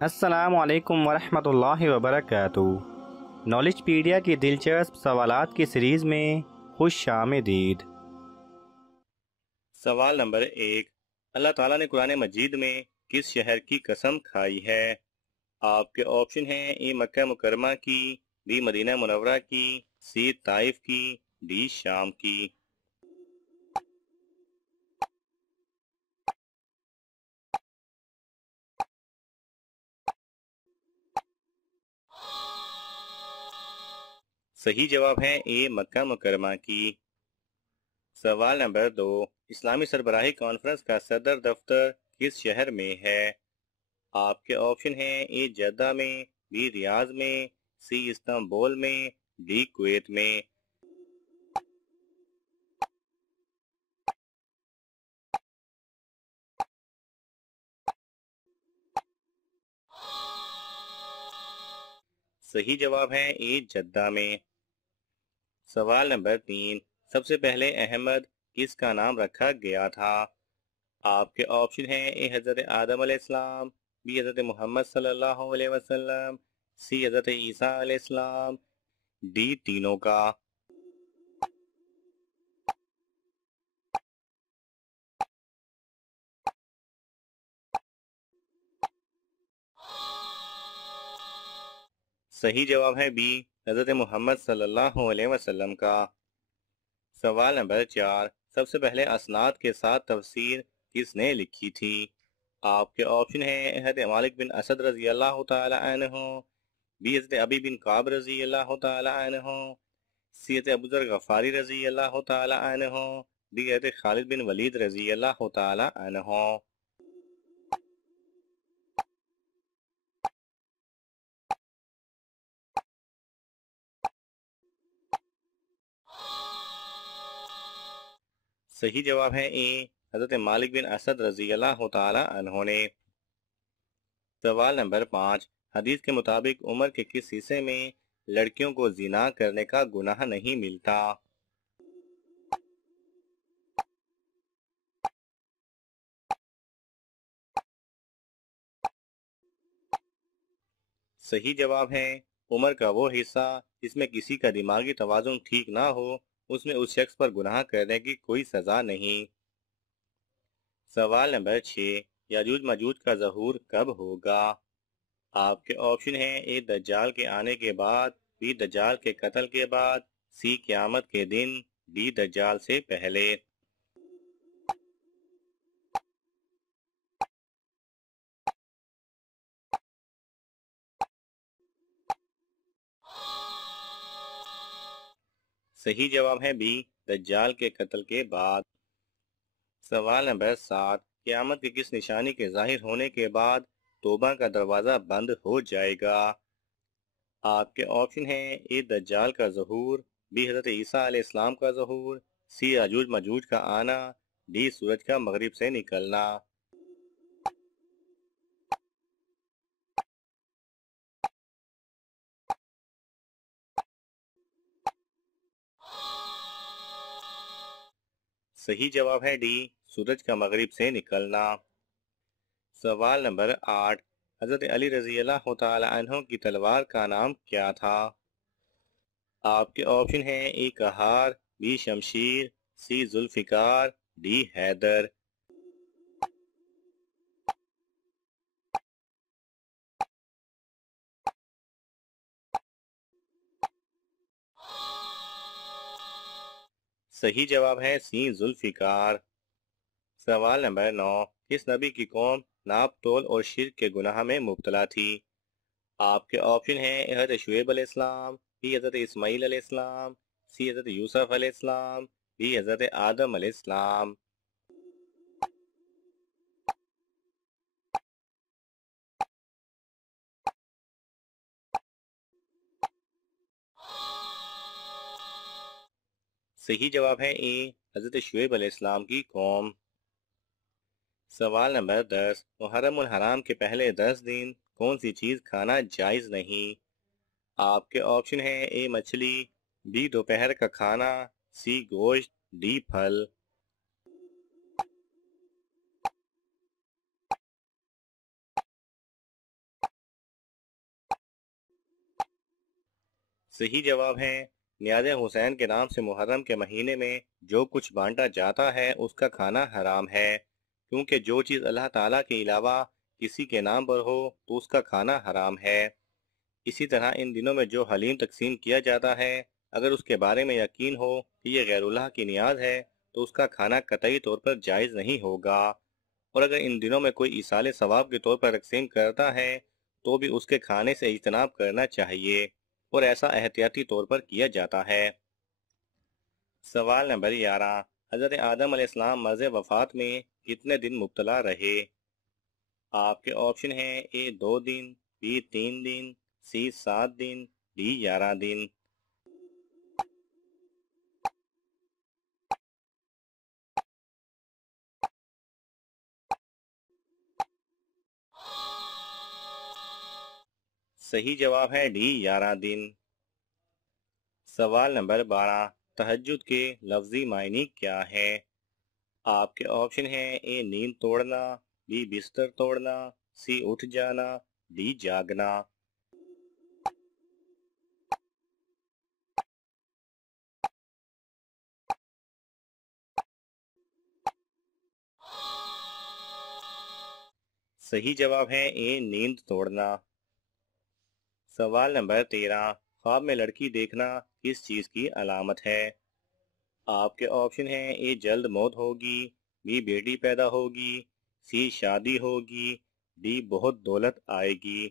السلام علیکم ورحمۃ اللہ وبرکاتہ۔ نالج پیڈیا کی دلچسپ سوالات کی سیریز میں خوش آمدید۔ سوال نمبر 1، اللہ تعالیٰ نے قرآن مجید میں کس شہر کی قسم کھائی ہے؟ آپ کے آپشن ہیں: اے مکہ مکرمہ کی، بی مدینہ منورہ کی، سی طائف کی، ڈی شام کی۔ صحیح جواب ہے اے مکہ مکرمہ کی۔ سوال نمبر 2، اسلامی سربراہی کانفرنس کا صدر دفتر کس شہر میں ہے؟ آپ کے آپشن ہیں: اے جدہ میں، بی ریاض میں، سی استنبول میں، ڈی کویت میں۔ صحیح جواب ہے اے جدہ میں۔ سوال نمبر 3، سب سے پہلے احمد کس کا نام رکھا گیا تھا؟ آپ کے آپشن ہیں: اے حضرت آدم علیہ السلام، بی حضرت محمد صلی اللہ علیہ وسلم، سی حضرت عیسیٰ علیہ السلام، ڈی تینوں کا۔ صحیح جواب ہے بی حضرت محمد صلی اللہ علیہ وسلم کا۔ سوال نمبر 4، سب سے پہلے اسناد کے ساتھ تفسیر کس نے لکھی تھی؟ آپ کے آپشن ہیں: حضرت مالک بن اسد رضی اللہ تعالی عنہ، بی حضرت ابی بن کعب رضی اللہ تعالی عنہ، سی حضرت ابو ذر غفاری رضی اللہ تعالی عنہ، ڈی حضرت خالد بن ولید رضی اللہ تعالی عنہ۔ صحیح جواب ہے اے حضرت مالک بن اسد رضی اللہ تعالی عنہ نے۔ سوال نمبر 5، حدیث کے مطابق عمر کے کس حصے میں لڑکیوں کو زنا کرنے کا گناہ نہیں ملتا؟ صحیح جواب ہے عمر کا وہ حصہ جس میں کسی کا دماغی توازن ٹھیک نہ ہو، اس میں اس شخص پر گناہ کرنے کی کوئی سزا نہیں۔ سوال نمبر 6، یاجوج ماجوج کا ظہور کب ہوگا؟ آپ کے آپشن ہیں: اے دجال کے آنے کے بعد، بی دجال کے قتل کے بعد، سی قیامت کے دن، ڈی دجال سے پہلے۔ صحیح جواب ہے بی دجال کے قتل کے بعد۔ سوال نمبر 7، قیامت کی کس نشانی کے ظاہر ہونے کے بعد توبہ کا دروازہ بند ہو جائے گا؟ آپ کے آپشن ہیں: اے دجال کا ظہور، بی حضرت عیسیٰ علیہ السلام کا ظہور، سی یاجوج ماجوج کا آنا، ڈی سورج کا مغرب سے نکلنا۔ صحیح جواب ہے ڈی سورج کا مغرب سے نکلنا۔ سوال نمبر 8، حضرت علی رضی اللہ تعالی عنہ کی تلوار کا نام کیا تھا؟ آپ کے آپشن ہیں: اے کہار، be Shamsher, C Zulfiqar, D Haider. صحیح جواب ہے سی ذوالفقار۔ سوال نمبر 9، کس نبی کی قوم ناپ تول اور شرک کے گناہ میں مبتلا تھی؟ آپ کے آپشن ہیں: حضرت شعیب علیہ السلام، بی حضرت اسماعیل علیہ السلام، سی حضرت یوسف علیہ السلام، بی حضرت آدم علیہ السلام۔ صحیح جواب ہے اے حضرت شعیب علیہ السلام کی قوم۔ سوال نمبر 10، محرم الحرام کے پہلے 10 دن کون سی چیز کھانا جائز نہیں؟ آپ کے آپشن ہیں: اے مچھلی، بی دوپہر کا کھانا، سی گوشت، ڈی پھل۔ صحیح جواب ہے نیاز حسین کے نام سے محرم کے مہینے میں جو کچھ بانٹا جاتا ہے اس کا کھانا حرام ہے، کیونکہ جو چیز اللہ تعالیٰ کے علاوہ کسی کے نام پر ہو تو اس کا کھانا حرام ہے۔ اسی طرح ان دنوں میں جو حلیم تقسیم کیا جاتا ہے، اگر اس کے بارے میں یقین ہو کہ یہ غیر اللہ کی نیاز ہے تو اس کا کھانا قطعی طور پر جائز نہیں ہوگا، اور اگر ان دنوں میں کوئی ایصال ثواب کے طور پر تقسیم کرتا ہے تو بھی اس کے کھانے سے اجتناب کرنا چاہیے، اور ایسا احتیاطی طور پر کیا جاتا ہے۔ سوال نمبر 11، حضرت آدم علیہ السلام مرض وفات میں کتنے دن مبتلا رہے؟ آپ کے آپشن ہیں اے 2 دن، be 3 then, C 7 then, D 11 دن۔ صحیح جواب ہے ڈی 11 دن۔ سوال نمبر 12، تہجد کے لفظی معنی کیا ہے؟ آپ کے آپشن ہیں اے نیند توڑنا، بی بستر توڑنا، سی اٹھ جانا، ڈی جاگنا۔ صحیح جواب ہے اے نیند توڑنا۔ سوال نمبر 13، خواب میں لڑکی دیکھنا کس چیز کی علامت ہے؟ آپ کے آپشن ہیں اے جلد موت ہوگی، بی بیٹی پیدا ہوگی، سی شادی ہوگی، ڈی بہت دولت آئے گی۔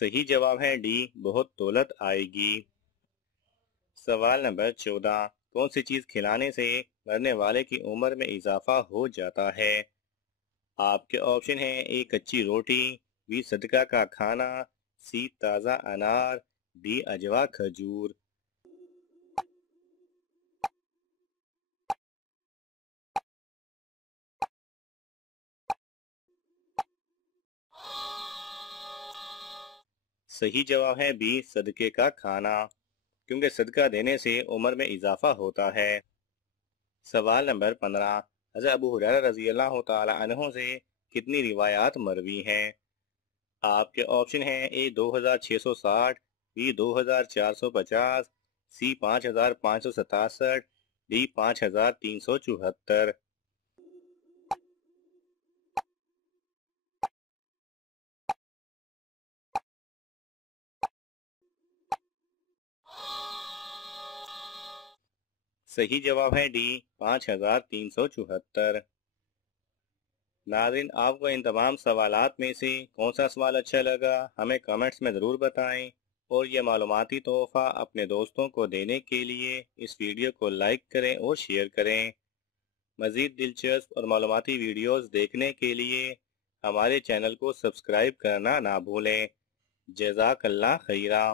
صحیح جواب ہے ڈی بہت دولت آئے گی۔ سوال نمبر 14، کون سی چیز کھلانے سے مرنے والے کی عمر میں اضافہ ہو جاتا ہے؟ آپ کے آپشن ہیں اے کچی روٹی، بی صدقہ کا کھانا، سی تازہ انار، ڈی اجوا کھجور۔ صحیح جواب ہے بی صدقے کا کھانا، کیونکہ صدقہ دینے سے عمر میں اضافہ ہوتا ہے۔ سوال نمبر 15، حضرت ابو ہریرہ رضی اللہ تعالی عنہ سے کتنی روایات مروی ہیں؟ آپ کے آپشن ہیں اے 2660، بی 2450، سی 5567، ڈی 5374۔ صحیح جواب ہے ڈی 5374۔ ناظرین، آپ کو ان تمام سوالات میں سے کون سا سوال اچھا لگا ہمیں کمنٹس میں ضرور بتائیں، اور یہ معلوماتی تحفہ اپنے دوستوں کو دینے کے لیے اس ویڈیو کو لائک کریں اور شیئر کریں۔ مزید دلچسپ اور معلوماتی ویڈیوز دیکھنے کے لیے ہمارے چینل کو سبسکرائب کرنا نہ بھولیں۔ جزاک اللہ خیرہ۔